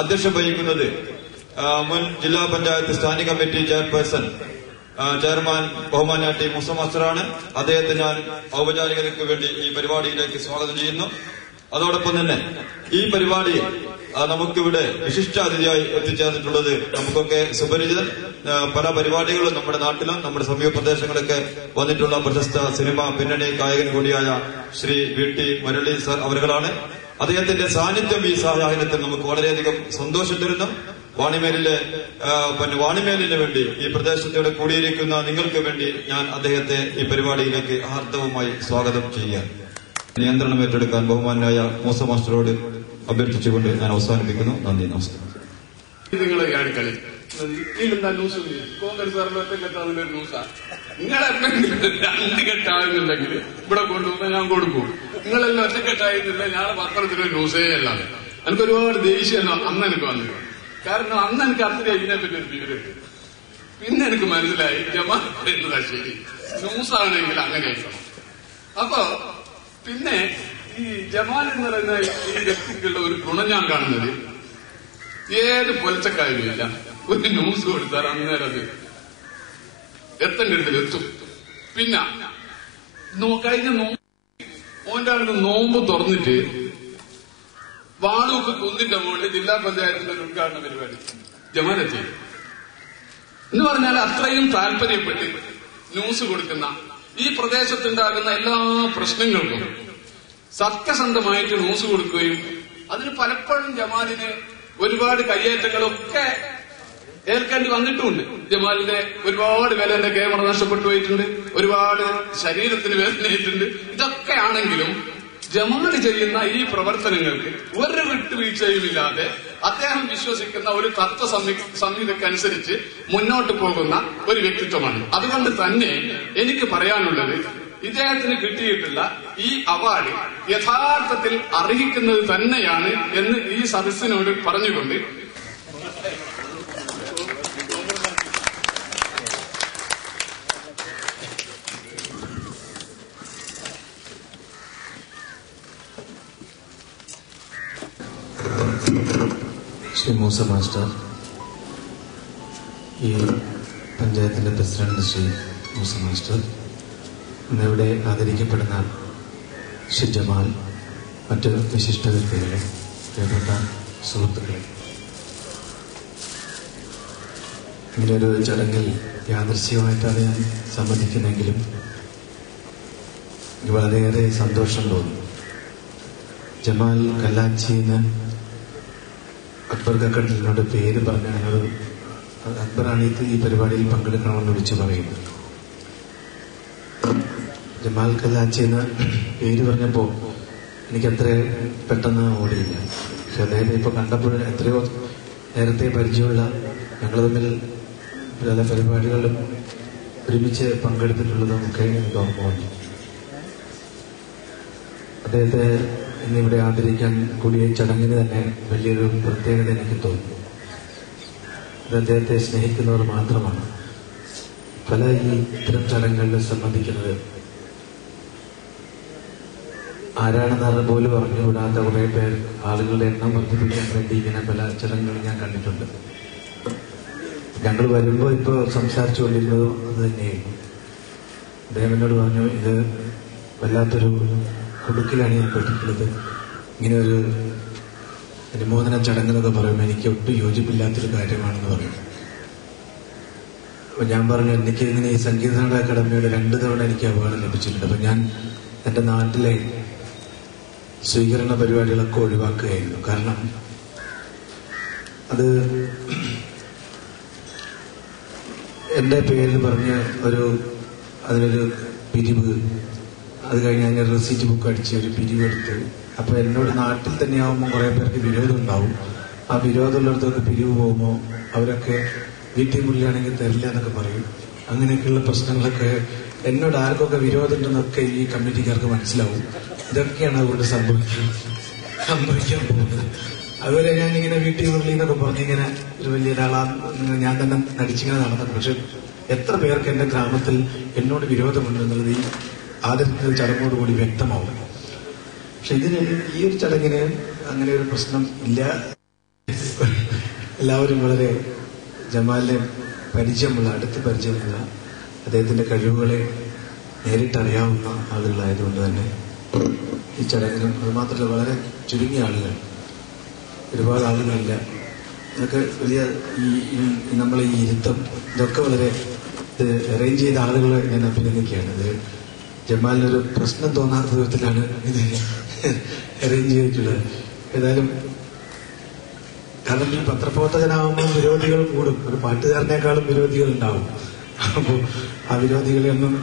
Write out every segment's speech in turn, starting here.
അധ്യക്ഷം വഹിക്കുന്നത് മുൻ ജില്ലാ panchayat standing committee chairperson chairman ബഹുമാന്യ ടി മൂസ മാസ്റ്ററാണ്. അദ്ദേഹത്തെ ഞാൻ ഔപചാരികതയ്ക്ക് വേണ്ടി ഈ പരിപാടിയിലേക്ക് സ്വാഗതം ചെയ്യുന്നു. അതോടൊപ്പം തന്നെ ഈ പരിപാടിയിൽ നമുക്കിവിടെ വിശിഷ്ടാതിഥിയായി എത്തിച്ചേർന്നിട്ടുള്ളത് നമുക്കൊക്കെ സുപരിചിതൻ, പല പരിപാടികളും നമ്മുടെ നാട്ടിലും നമ്മുടെ സമീപ പ്രദേശങ്ങളൊക്കെ വന്നിട്ടുള്ള പ്രശസ്ത സിനിമ പിന്നണി ഗായകൻ കൂടിയായ Shri V T Murali sir അവരുകളാണ്. അദ്ദേഹത്തിന്റെ സാന്നിധ്യം ഈ സായാഹ്നത്തിൽ നമുക്ക് വളരെയധികം സന്തോഷം തരുന്നു. വാണിമേലിന് വേണ്ടി ഈ പ്രദേശത്തോടെ കൂടിയിരിക്കുന്ന നിങ്ങൾക്ക് വേണ്ടി ഞാൻ അദ്ദേഹത്തെ ഈ പരിപാടിയിലേക്ക് ഹാർദവുമായി സ്വാഗതം ചെയ്യാൻ നിയന്ത്രണം ഏറ്റെടുക്കാൻ ബഹുമാനായ മൂസ മാസ്റ്ററോട് അഭ്യർത്ഥിച്ചുകൊണ്ട് ഞാൻ അവസാനിപ്പിക്കുന്നു. നന്ദി, നമസ്കാരം. നിങ്ങളെ കളി ഇതിലെന്താ ന്യൂസ് കോൺഗ്രസ് സർവത്തെ കെട്ടാതിന്റെ ന്യൂസാ. നിങ്ങളെ രണ്ട് കെട്ടാകുന്നുണ്ടെങ്കിൽ ഇവിടെ കൊണ്ടുപോകുന്ന ഞാൻ കൊടുക്കും. നിങ്ങളെല്ലാം ഒറ്റക്കെട്ടായിരുന്നില്ല ഞാൻ പത്രത്തിലൊരു ന്യൂസേ അല്ലാതെ എനിക്ക് ഒരുപാട് ദേഷ്യം അന്ന് എനിക്ക് വന്നു. കാരണം അന്ന് എനിക്ക് അത്ര ഇതിനെപ്പറ്റി ഒരു വിവരം. പിന്നെ എനിക്ക് മനസ്സിലായി ജമാഅത്ത് എന്നതാ ശരി, ന്യൂസാണെങ്കിൽ അങ്ങനെ ആയിരിക്കണം. അപ്പൊ പിന്നെ ഈ ജമാൽ എന്ന് പറയുന്ന ഈ വ്യക്തികളുടെ ഒരു ഗുണം ഞാൻ കാണുന്നത് ഏത് പൊലച്ചക്കായാലും ഇല്ല, ഒരു ന്യൂസ് കൊടുത്താൽ അന്നേരം അത് എത്തേണ്ട എത്തും. പിന്നെ കഴിഞ്ഞ ഓന്റെ നോമ്പ് തുറന്നിട്ട് വാളൂക്ക് കുന്നിന്റെ മുകളിൽ ജില്ലാ പഞ്ചായത്തിന്റെ ഒരു ഉദ്ഘാടന പരിപാടി ജമാഅത്ത് എന്ന് പറഞ്ഞാൽ അത്രയും താല്പര്യപ്പെട്ട് ന്യൂസ് കൊടുക്കുന്ന ഈ പ്രദേശത്തുണ്ടാകുന്ന എല്ലാ പ്രശ്നങ്ങൾക്കും സത്യസന്ധമായിട്ട് ന്യൂസ് കൊടുക്കുകയും അതിന് പലപ്പോഴും ജമാലിന് ഒരുപാട് കയ്യേറ്റങ്ങളൊക്കെ ഏൽക്കേണ്ടി വന്നിട്ടുമുണ്ട്. ജമാലിന്റെ ഒരുപാട് വിലന്റെ ക്യാമറ നഷ്ടപ്പെട്ടു പോയിട്ടുണ്ട്, ഒരുപാട് ശരീരത്തിന് വേദനയായിട്ടുണ്ട്. ഇതൊക്കെ ആണെങ്കിലും ജമാൽ ചെയ്യുന്ന ഈ പ്രവർത്തനങ്ങൾക്ക് ഒരു വിട്ടുവീഴ്ചയുമില്ലാതെ അദ്ദേഹം വിശ്വസിക്കുന്ന ഒരു തത്വ സംഹിതക്കനുസരിച്ച് മുന്നോട്ട് പോകുന്ന ഒരു വ്യക്തിത്വമാണ്. അതുകൊണ്ട് തന്നെ എനിക്ക് പറയാനുള്ളത് ഇദ്ദേഹത്തിന് കിട്ടിയിട്ടുള്ള ഈ അവാർഡ് യഥാർത്ഥത്തിൽ അർഹിക്കുന്നത് തന്നെയാണ് എന്ന് ഈ സദസ്സിനോട് പറഞ്ഞുകൊണ്ട് ശ്രീ മൂസ മാസ്റ്റർ, ഈ പഞ്ചായത്തിൻ്റെ പ്രസിഡന്റ് ശ്രീ മൂസ മാസ്റ്റർ, ഇന്നിവിടെ ആദരിക്കപ്പെടുന്ന ശ്രീ ജമാൽ, മറ്റ് വിശിഷ്ട വ്യക്തികളെ, പ്രിയപ്പെട്ട സുഹൃത്തുക്കളെ, ഇങ്ങനെയൊരു ചടങ്ങിൽ യാദൃശ്ചികമായിട്ടാണ് ഞാൻ സംബന്ധിക്കുന്നെങ്കിലും എനിക്ക് വളരെയേറെ സന്തോഷം തോന്നുന്നു. ജമാൽ കല്ലാച്ചിന്ന് അക്ബർ കക്കട്ടിലിനോട് പേര് പറഞ്ഞ ഞങ്ങൾ അക്ബറാണ് ഈ പരിപാടിയിൽ പങ്കെടുക്കണമെന്ന് വിളിച്ചു പറയുന്നത്. ജമാൽ കല്ലാച്ചി എന്ന് പേര് പറഞ്ഞപ്പോൾ എനിക്കത്ര പെട്ടെന്ന് ഓടിയില്ല. പക്ഷെ അദ്ദേഹത്തെ ഇപ്പോൾ കണ്ടപ്പോൾ എത്രയോ നേരത്തെ പരിചയമുള്ള, ഞങ്ങൾ തമ്മിൽ പല പരിപാടികളിലും ഒരുമിച്ച് പങ്കെടുത്തിട്ടുള്ളതും ഒക്കെ എനിക്ക് ഓർമ്മ വന്നു. അദ്ദേഹത്തെ ഇന്നിവിടെ ആദരിക്കാൻ കൂടിയ ചടങ്ങിന് തന്നെ വലിയൊരു പ്രത്യേകത എനിക്ക് തോന്നുന്നു. ഇത് അദ്ദേഹത്തെ സ്നേഹിക്കുന്നവർ മാത്രമാണ് പല ഇത്തരം ചടങ്ങുകളിൽ സംബന്ധിക്കുന്നത്. ആരാണെന്ന് പോലും അറിഞ്ഞുകൂടാത്ത കുറെ പേർ ആളുകളുടെ എണ്ണം വർദ്ധിപ്പിക്കാൻ വേണ്ടി ഇങ്ങനെ പല ചടങ്ങുകൾ ഞാൻ കണ്ടിട്ടുണ്ട്. ഞങ്ങൾ വരുമ്പോൾ ഇപ്പോൾ സംസാരിച്ചുകൊണ്ടിരുന്നതും അത് തന്നെയായിരുന്നു. അദ്ദേഹം എന്നോട് പറഞ്ഞു, ഇത് വല്ലാത്തൊരു കുടുക്കിലാണ് ഞാൻ പെട്ടിട്ടുള്ളത്. ഇങ്ങനെ ഒരു അനുമോദന ചടങ്ങെന്നൊക്കെ പറയുമ്പോൾ എനിക്ക് ഒട്ടും യോജിപ്പില്ലാത്തൊരു കാര്യമാണെന്ന് പറയും. അപ്പൊ ഞാൻ പറഞ്ഞു, എനിക്ക് ഇങ്ങനെ ഈ സംഗീത നാടക അക്കാദമിയുടെ 2 തവണ എനിക്ക് അവാർഡ് ലഭിച്ചിട്ടുണ്ട്. അപ്പൊ ഞാൻ എൻ്റെ നാട്ടിലെ സ്വീകരണ പരിപാടികളൊക്കെ ഒഴിവാക്കുകയായിരുന്നു. കാരണം അത് എൻ്റെ പേരിൽ പറഞ്ഞ് അതിനൊരു പിരിവ്, അത് കഴിഞ്ഞ് അതിൻ്റെ റെസീറ്റ് ബുക്ക് അടിച്ച് ഒരു പിരിവെടുത്ത്, അപ്പോൾ എന്നോട് നാട്ടിൽ തന്നെ ആകുമ്പോൾ കുറേ പേർക്ക് വിരോധം ഉണ്ടാവും. ആ വിരോധമുള്ളിടത്തൊക്കെ പിരിവ് പോകുമ്പോൾ അവരൊക്കെ വീട്ടിൽ പുള്ളിയാണെങ്കിൽ തരില്ല എന്നൊക്കെ പറയും. അങ്ങനെയൊക്കെയുള്ള പ്രശ്നങ്ങളൊക്കെ എന്നോട് ആർക്കൊക്കെ വിരോധം ഉണ്ടെന്നൊക്കെ ഈ കമ്മിറ്റിക്കാർക്ക് മനസ്സിലാവും. ഇതൊക്കെയാണ് അതുകൊണ്ട് സംഭവിക്കാൻ പോകുന്നത്. അതുവരെ ഞാനിങ്ങനെ വീട്ടിൽ പുള്ളി എന്നൊക്കെ പറഞ്ഞിങ്ങനെ ഒരു വലിയൊരാളാണ് ഞാൻ തന്നെ നടിച്ചിങ്ങനെ നടന്നത്. പക്ഷെ എത്ര പേർക്ക് എൻ്റെ ഗ്രാമത്തിൽ എന്നോട് വിരോധമുണ്ടെന്നുള്ളത് ഈ ആദ്യത്തെ ചടങ്ങോടുകൂടി വ്യക്തമാവും. പക്ഷെ ഈ ഒരു ചടങ്ങിന് അങ്ങനെ ഒരു പ്രശ്നം ഇല്ല. എല്ലാവരും വളരെ ജമാലിനെ അടുത്ത് പരിചയമുള്ള അദ്ദേഹത്തിന്റെ കഴിവുകളെ നേരിട്ടറിയാവുന്ന ആളുകളായതുകൊണ്ട് തന്നെ ഈ ചടങ്ങിലും അത് മാത്രമല്ല വളരെ ചുരുങ്ങിയ ആളുകൾ, ഒരുപാട് ആളുകളില്ല. ഇതൊക്കെ വലിയ നമ്മളെ ഈ ഇരുത്തം ഇതൊക്കെ വളരെ അറേഞ്ച് ചെയ്ത ആളുകളെ ഞാൻ അഭിനന്ദിക്കുകയാണ്. ഇത് ജമാലിനൊരു പ്രശ്നം തോന്നാത്ത വിധത്തിലാണ് ഇത് അറേഞ്ച് ചെയ്തിട്ടുള്ളത്. ഏതായാലും കാരണം ഈ പത്രപ്രവർത്തകനാകുമ്പോൾ വിരോധികൾ കൂടും, ഒരു പാട്ടുകാരനേക്കാളും വിരോധികൾ ഉണ്ടാവും. അപ്പോൾ ആ വിരോധികളെയൊന്നും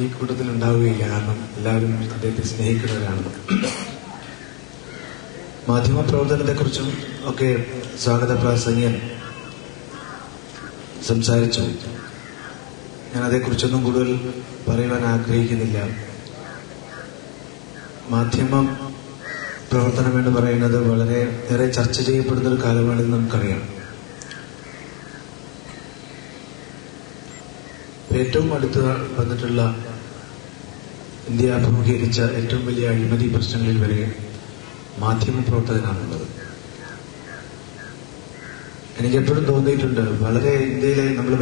ഈ കൂട്ടത്തിൽ ഉണ്ടാവുകയില്ല, കാരണം എല്ലാവരും അദ്ദേഹത്തെ സ്നേഹിക്കുന്നവരാണ്. മാധ്യമപ്രവർത്തനത്തെക്കുറിച്ചും ഒക്കെ സ്വാഗത പ്രാസംഗികൻ സംസാരിച്ചു. ഞാൻ അതേക്കുറിച്ചൊന്നും കൂടുതൽ പറയുവാൻ ആഗ്രഹിക്കുന്നില്ല. മാധ്യമം പ്രവർത്തനം എന്ന് പറയുന്നത് വളരെ ഏറെ ചർച്ച ചെയ്യപ്പെടുന്ന ഒരു കാലമാണെന്ന് നമുക്കറിയാം. ഏറ്റവും അടുത്ത് വന്നിട്ടുള്ള ഇന്ത്യ അഭിമുഖീകരിച്ച ഏറ്റവും വലിയ അഴിമതി പ്രശ്നങ്ങളിൽ വരെ മാധ്യമപ്രവർത്തകനാണുള്ളത്. എനിക്ക് എപ്പോഴും തോന്നിയിട്ടുണ്ട്, വളരെ ഇന്ത്യയിലെ നമ്മൾ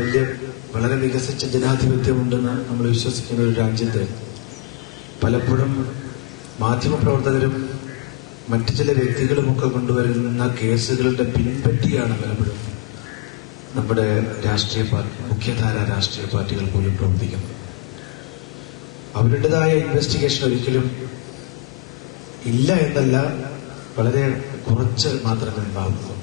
വളരെ വികസിച്ച ജനാധിപത്യമുണ്ടെന്ന് നമ്മൾ വിശ്വസിക്കുന്ന ഒരു രാജ്യത്ത് പലപ്പോഴും മാധ്യമപ്രവർത്തകരും മറ്റു ചില വ്യക്തികളുമൊക്കെ കൊണ്ടുവരുന്ന കേസുകളുടെ പിൻപറ്റിയാണ് പലപ്പോഴും നമ്മുടെ മുഖ്യധാര രാഷ്ട്രീയ പാർട്ടികൾ പോലും പ്രവർത്തിക്കുന്നത്. അവരുടേതായ ഇൻവെസ്റ്റിഗേഷൻ ഒരിക്കലും ഇല്ല എന്നല്ല, വളരെ കുറച്ച് മാത്രമേ ഉണ്ടാവുള്ളൂ.